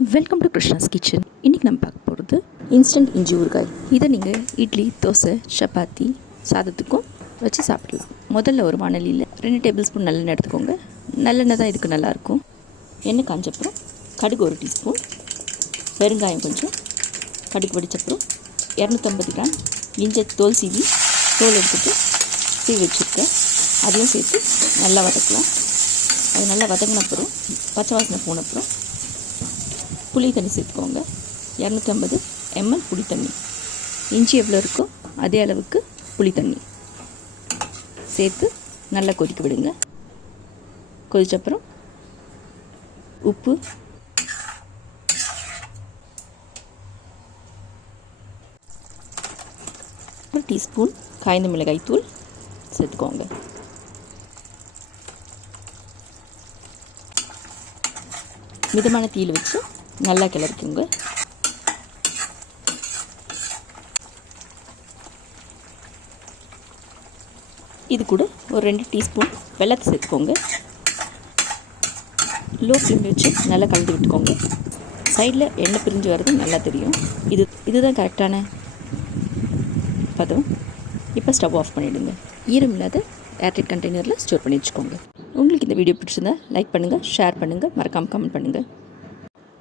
Welcome to Krishna's kitchen இன்றைக்கி நம்ம பார்க்க போகிறது இன்ஸ்டன்ட் இஞ்சி ஊறுகாய். இதை நீங்கள் இட்லி தோசை சப்பாத்தி சாதத்துக்கும் வச்சு சாப்பிடலாம். முதல்ல ஒரு வானலியில் ரெண்டு டேபிள் ஸ்பூன் நல்லெண்ணெய் எடுத்துக்கோங்க. நல்லெண்ணெய் தான் இதுக்கு நல்லாயிருக்கும். எண்ணெய் காஞ்சப்புறம் கடுகு ஒரு டீஸ்பூன் பெருங்காயம் கொஞ்சம். கடுகு வெடிச்சப்புறம் இரநூத்தம்பது கிராம் இஞ்சி தோல் சீவி தோல் எடுத்துட்டு சீவி வச்சுருக்கேன். அதையும் சேர்த்து நல்லா வதக்கலாம். அது நல்லா வதங்கினப்புறம் பச்சை வாசனை போன அப்புறம் புளி தண்ணி சேர்த்துக்கோங்க. இரநூத்தம்பது எம்எல் புளி தண்ணி. இஞ்சி எவ்வளோ இருக்கோ அதே அளவுக்கு புளி தண்ணி. சேர்த்து நல்லா கொதிக்க விடுங்க. கொதிச்சப்புறம் உப்பு. ஒரு டீஸ்பூன் காய்ந்த மிளகாய் தூள் சேர்த்துக்கோங்க. மிதமான தீயில் வச்சு நல்லா கிளறிக்கோங்க. இது கூட ஒரு ரெண்டு டீஸ்பூன் வெள்ளத்தை சேர்த்துக்கோங்க. லோ ஃப்ளேமில் வச்சு நல்லா கலந்து விட்டுக்கோங்க. சைடில் எண்ணெய் பிரிஞ்சு வர்றது நல்லா தெரியும். இது இதுதான் கரெக்டான பதம். இப்போ ஸ்டவ் ஆஃப் பண்ணிவிடுங்க ஈரம் இல்லாத ஏர்டைட் கண்டெய்னரில் ஸ்டோர் பண்ணி வச்சுக்கோங்க. உங்களுக்கு இந்த வீடியோ பிடிச்சிருந்தா லைக் பண்ணுங்கள் ஷேர் பண்ணுங்கள் மறக்காமல் கமெண்ட் பண்ணுங்கள்